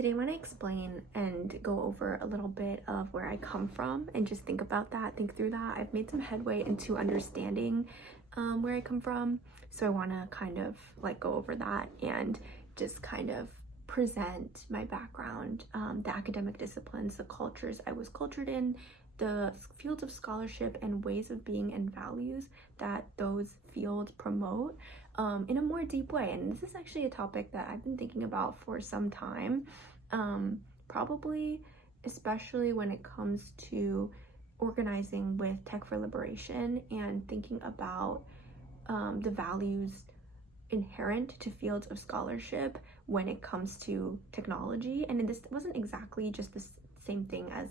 Today I want to explain and go over a little bit of where I come from and just think through that. I've made some headway into understanding where I come from. So I want to kind of go over that and just kind of present my background, the academic disciplines, the cultures I was cultured in, the fields of scholarship and ways of being and values that those fields promote in a more deep way. And this is actually a topic that I've been thinking about for some time, probably especially when it comes to organizing with Tech for Liberation and thinking about the values inherent to fields of scholarship when it comes to technology. And this wasn't exactly just the same thing as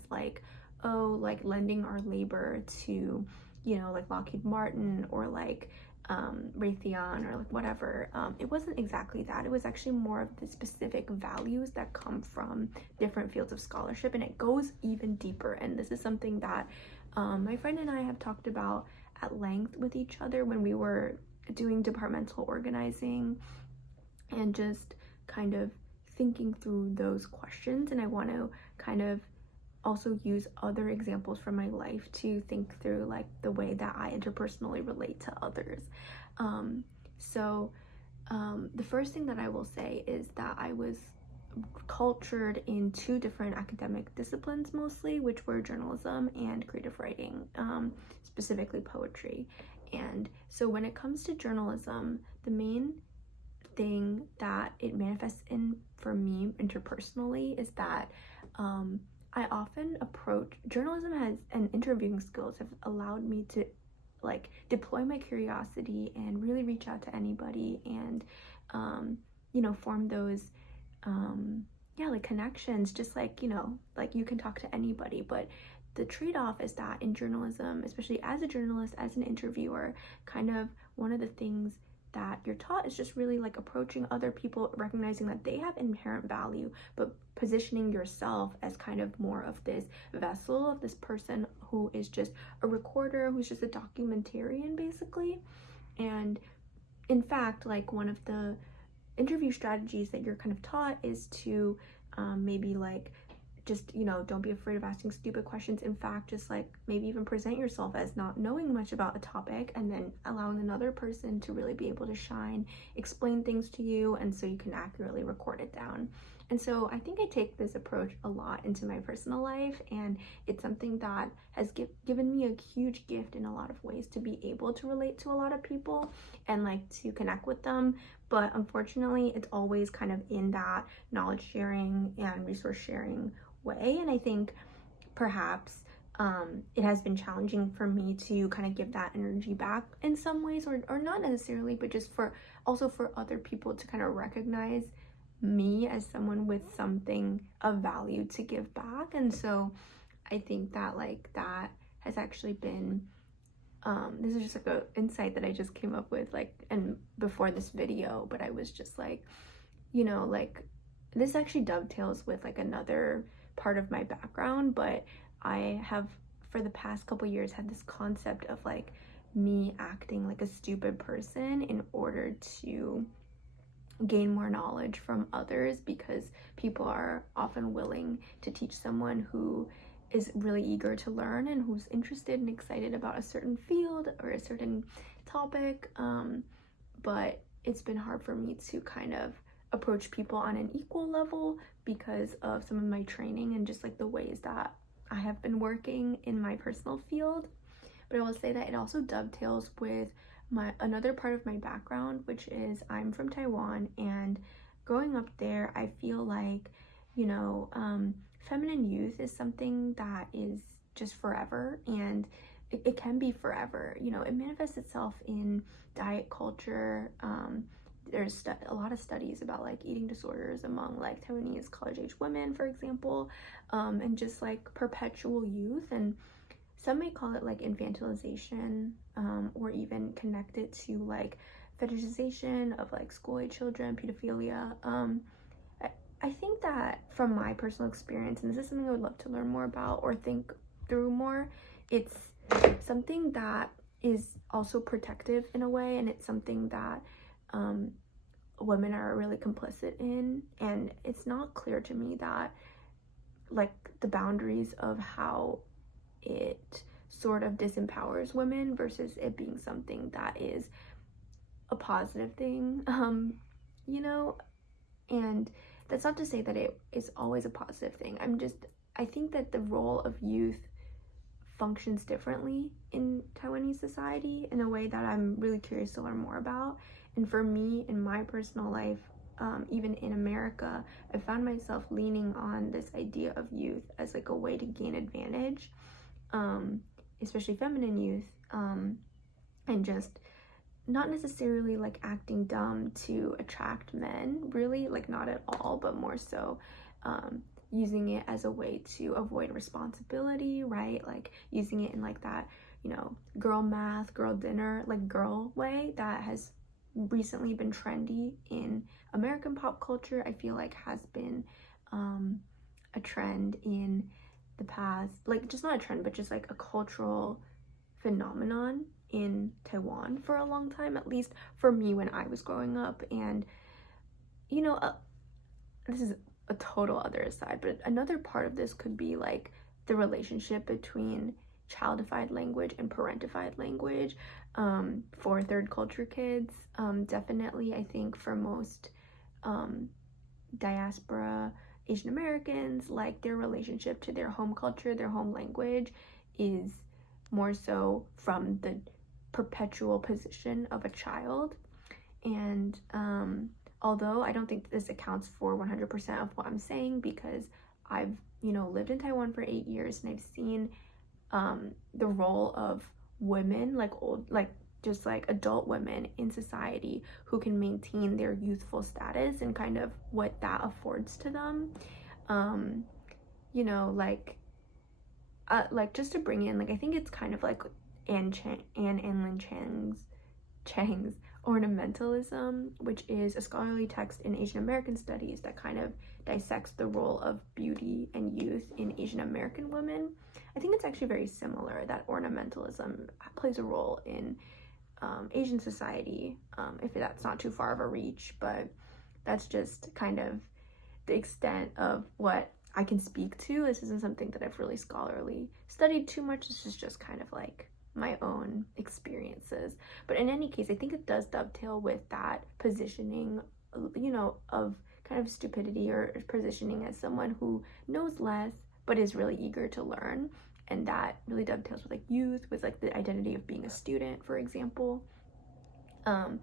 lending our labor to, Lockheed Martin or Raytheon or whatever. It wasn't exactly that. It was actually more of the specific values that come from different fields of scholarship, and it goes even deeper. And this is something that my friend and I have talked about at length with each other when we were doing departmental organizing and just kind of thinking through those questions. And I want to kind of also use other examples from my life to think through the way that I interpersonally relate to others. The first thing that I will say is that I was cultured in two different academic disciplines mostly, which were journalism and creative writing, specifically poetry. And so when it comes to journalism, the main thing that it manifests in for me interpersonally is that I often approach journalism and interviewing skills have allowed me to deploy my curiosity and really reach out to anybody and form those connections, just you can talk to anybody. But the trade-off is that in journalism, especially as a journalist, as an interviewer, kind of one of the things that you're taught is just really approaching other people, recognizing that they have inherent value, but positioning yourself as kind of more of this vessel of this person who is just a recorder, who's just a documentarian basically. And in fact, one of the interview strategies that you're kind of taught is to maybe don't be afraid of asking stupid questions. In fact, just maybe even present yourself as not knowing much about a topic, and then allowing another person to really be able to shine, explain things to you, and so you can accurately record it down. And so I think I take this approach a lot into my personal life, and it's something that has given me a huge gift in a lot of ways to be able to relate to a lot of people and to connect with them. But unfortunately, it's always kind of in that knowledge sharing and resource sharing way. And I think perhaps it has been challenging for me to kind of give that energy back in some ways, or not necessarily, but just for other people to kind of recognize me as someone with something of value to give back. And so I think that that has actually been this is just a insight that I just came up with and before this video, but I was just this actually dovetails with another part of my background. But I have for the past couple years had this concept of me acting like a stupid person in order to gain more knowledge from others, because people are often willing to teach someone who is really eager to learn and who's interested and excited about a certain field or a certain topic. But it's been hard for me to kind of approach people on an equal level because of some of my training and just the ways that I have been working in my personal field. But I will say that it also dovetails with another part of my background, which is I'm from Taiwan, and growing up there, I feel feminine youth is something that is just forever, and it can be forever. It manifests itself in diet culture. There's a lot of studies about eating disorders among Taiwanese college-age women, for example, and just perpetual youth. And some may call it infantilization, or even connect it to fetishization of school-age children, pedophilia. I think that from my personal experience, and this is something I would love to learn more about or think through more, it's something that is also protective in a way, and it's something that women are really complicit in, and it's not clear to me that like the boundaries of how it sort of disempowers women versus it being something that is a positive thing, you know. And that's not to say that it is always a positive thing. I think that the role of youth functions differently in Taiwanese society in a way that I'm really curious to learn more about. And for me, in my personal life, even in America, I found myself leaning on this idea of youth as like a way to gain advantage, especially feminine youth, and just not necessarily like acting dumb to attract men, really, like not at all, but more so using it as a way to avoid responsibility, right? Like using it in like that, you know, girl math, girl dinner, like girl way that has recently been trendy in American pop culture. I feel like has been a trend in the past, like just not a trend, but just like a cultural phenomenon in Taiwan for a long time, at least for me when I was growing up. And you know, this is a total other aside, but another part of this could be like the relationship between childified language and parentified language for third culture kids. Definitely, I think for most diaspora Asian Americans, like their relationship to their home culture, their home language is more so from the perpetual position of a child. And although I don't think this accounts for 100% of what I'm saying, because I've, you know, lived in Taiwan for 8 years and I've seen the role of women, like just like adult women in society who can maintain their youthful status and kind of what that affords to them. You know, like just to bring in, like, I think it's kind of like Anlin Cheng's Ornamentalism, which is a scholarly text in Asian American studies that kind of dissects the role of beauty and youth in Asian American women. I think it's actually very similar, that ornamentalism plays a role in Asian society, if that's not too far of a reach, but that's just kind of the extent of what I can speak to. This isn't something that I've really scholarly studied too much. This is just kind of like my own experiences. But in any case, I think it does dovetail with that positioning, you know, of kind of stupidity, or positioning as someone who knows less but is really eager to learn. And that really dovetails with like youth, with like the identity of being a student, for example, in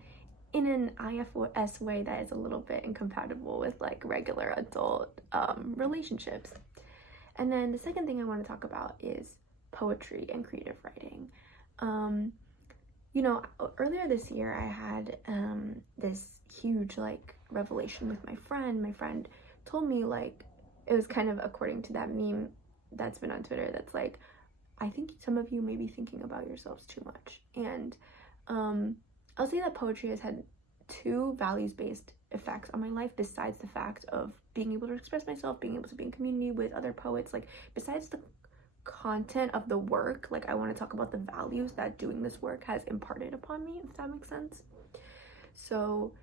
an IFS way that is a little bit incompatible with like regular adult relationships. And then the second thing I want to talk about is poetry and creative writing. You know, earlier this year I had this huge like revelation with my friend. My friend told me, like, it was kind of according to that meme that's been on Twitter that's like, I think some of you may be thinking about yourselves too much. And I'll say that poetry has had two values-based effects on my life, besides the fact of being able to express myself, being able to be in community with other poets. Like, besides the content of the work, like, I want to talk about the values that doing this work has imparted upon me, if that makes sense. So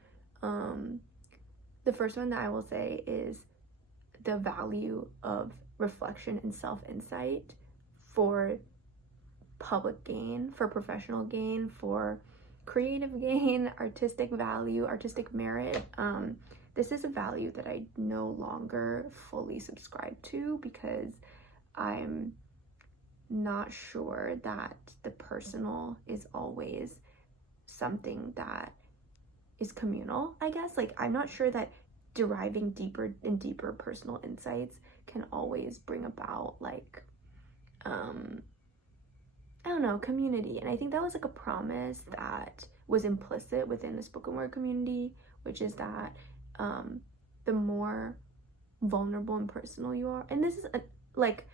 the first one that I will say is the value of reflection and self-insight for public gain, for professional gain, for creative gain, artistic value, artistic merit. This is a value that I no longer fully subscribe to, because I'm not sure that the personal is always something that is communal, I guess. Like, I'm not sure that deriving deeper and deeper personal insights can always bring about like I don't know, community. And I think that was like a promise that was implicit within the spoken word community, which is that the more vulnerable and personal you are, and this is like,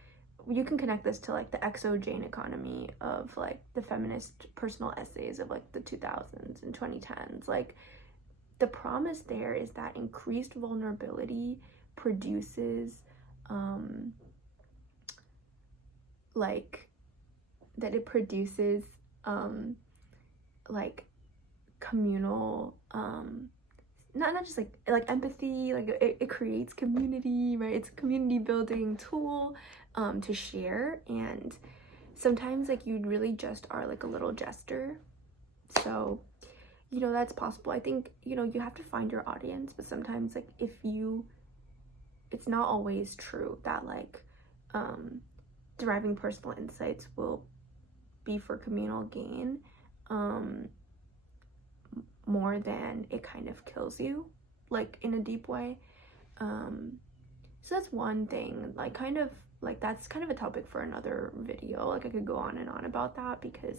you can connect this to like the XO Jane economy of like the feminist personal essays of like the 2000s and 2010s. Like, the promise there is that increased vulnerability produces like communal not just like empathy, like it creates community, right? It's a community building tool to share, and sometimes like you really just are like a little jester. So that's possible. I think you have to find your audience, but sometimes like it's not always true that like deriving personal insights will be for communal gain more than it kind of kills you, like in a deep way. So that's one thing, like kind of like that's kind of a topic for another video. Like I could go on and on about that because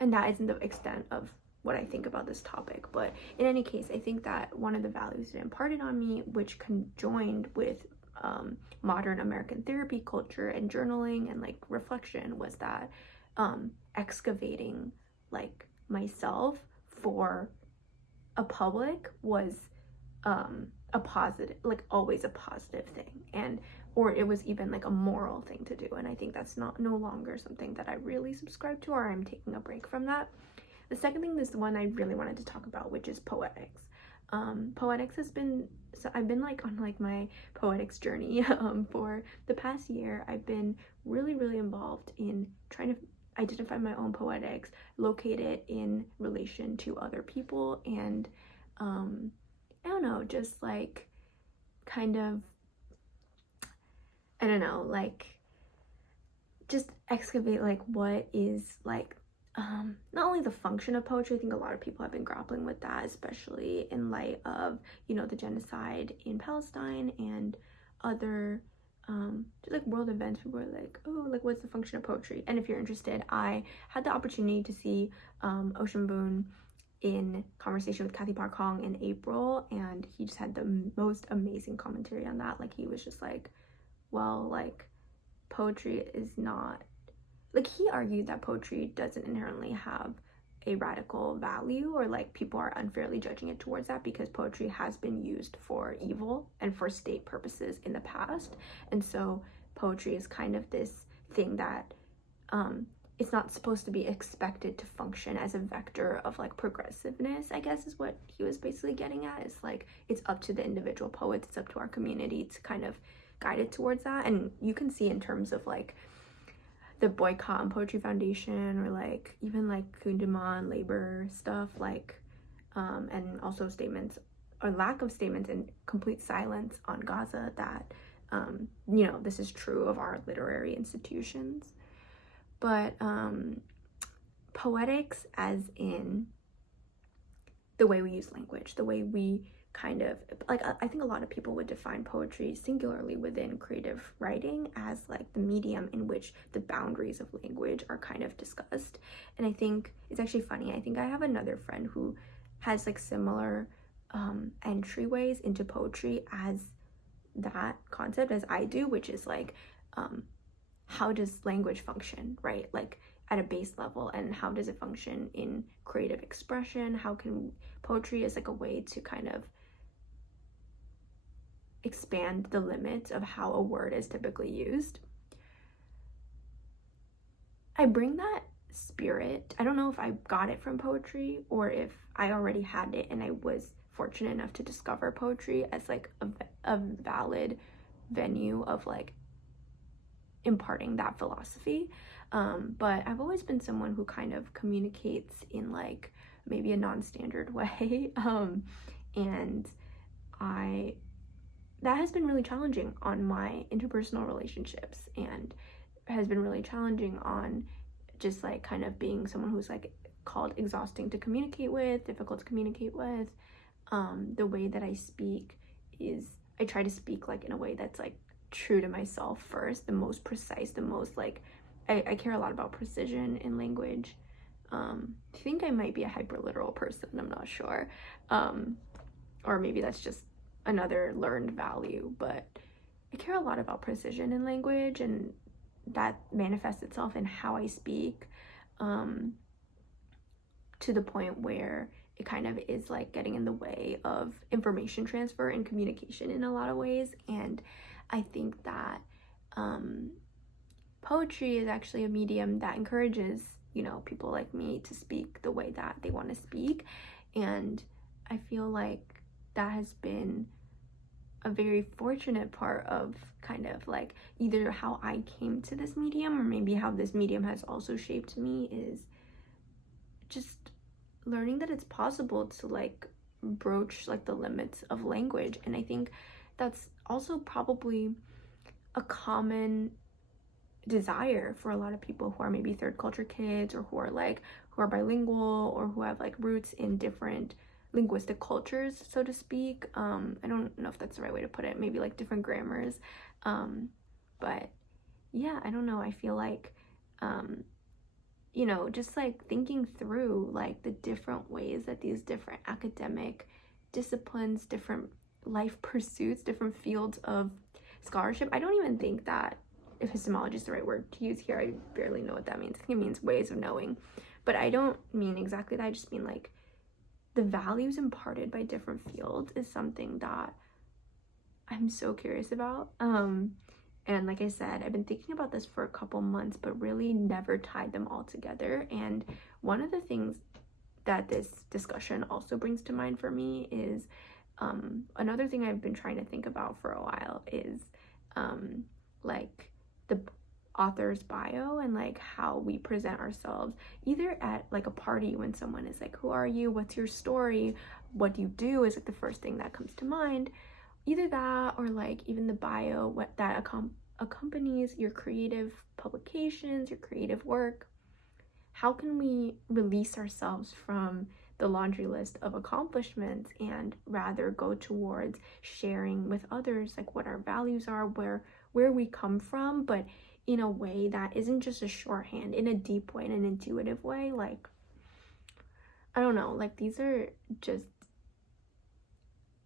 that isn't the extent of what I think about this topic. But in any case, I think that one of the values it imparted on me, which conjoined with modern American therapy culture and journaling and like reflection, was that excavating like myself for a public was a positive, like always a positive thing, or it was even like a moral thing to do. And I think that's no longer something that I really subscribe to, or I'm taking a break from that. The second thing is the one I really wanted to talk about, which is poetics. Poetics has been, so I've been like on like my poetics journey for the past year. I've been really involved in trying to identify my own poetics, locate it in relation to other people, and I don't know, just like kind of, I don't know, like just excavate like what is like not only the function of poetry. I think a lot of people have been grappling with that, especially in light of the genocide in Palestine and other just like world events. People are like, oh, like what's the function of poetry? And if you're interested, I had the opportunity to see Ocean Boone in conversation with Kathy Park Hong in April, and he just had the most amazing commentary on that. Like he was just like, well, like poetry is not, like he argued that poetry doesn't inherently have a radical value, or like people are unfairly judging it towards that because poetry has been used for evil and for state purposes in the past. And so poetry is kind of this thing that it's not supposed to be expected to function as a vector of like progressiveness, I guess is what he was basically getting at. It's like it's up to the individual poets, it's up to our community to kind of guide it towards that. And you can see in terms of like the boycott on Poetry Foundation, or like even like Kundiman labor stuff, like and also statements or lack of statements and complete silence on Gaza, that this is true of our literary institutions. But poetics as in the way we use language, the way we kind of like, I think a lot of people would define poetry singularly within creative writing as like the medium in which the boundaries of language are kind of discussed. And I think it's actually funny, I think I have another friend who has like similar entryways into poetry as that concept as I do, which is like how does language function, right? Like at a base level, and how does it function in creative expression? How can poetry is like a way to kind of expand the limits of how a word is typically used. I bring that spirit, I don't know if I got it from poetry or if I already had it and I was fortunate enough to discover poetry as like a valid venue of like imparting that philosophy. But I've always been someone who kind of communicates in like maybe a non-standard way, and that has been really challenging on my interpersonal relationships, and has been really challenging on just like kind of being someone who's like called exhausting to communicate with, difficult to communicate with. The way that I speak is I try to speak like in a way that's like true to myself first, the most precise, the most like I care a lot about precision in language. I think I might be a hyperliteral person, I'm not sure, or maybe that's just another learned value, but I care a lot about precision in language, and that manifests itself in how I speak, to the point where it kind of is like getting in the way of information transfer and communication in a lot of ways. And I think that poetry is actually a medium that encourages, people like me to speak the way that they want to speak. And I feel like that has been a very fortunate part of kind of like either how I came to this medium or maybe how this medium has also shaped me, is just learning that it's possible to like broach like the limits of language. And I think that's also probably a common desire for a lot of people who are maybe third culture kids, or who are bilingual, or who have like roots in different linguistic cultures, so to speak. I don't know if that's the right way to put it, maybe like different grammars. But yeah, I don't know, I feel like you know, just like thinking through like the different ways that these different academic disciplines, different life pursuits, different fields of scholarship. I don't even think that epistemology is the right word to use here. I barely know what that means. I think it means ways of knowing, but I don't mean exactly that. I just mean like the values imparted by different fields is something that I'm so curious about. And like I said, I've been thinking about this for a couple months, but really never tied them all together. And one of the things that this discussion also brings to mind for me is another thing I've been trying to think about for a while is like the author's bio, and like how we present ourselves either at like a party when someone is like, who are you, what's your story, what do you do, is like the first thing that comes to mind. Either that, or like even the bio, what that accompanies your creative publications, your creative work. How can we release ourselves from the laundry list of accomplishments and rather go towards sharing with others like what our values are, where we come from, but in a way that isn't just a shorthand, in a deep way, in an intuitive way. Like, I don't know, like these are just,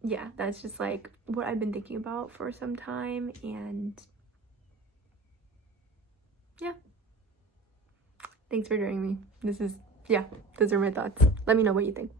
yeah, that's just like what I've been thinking about for some time. And yeah, thanks for joining me. Those are my thoughts. Let me know what you think.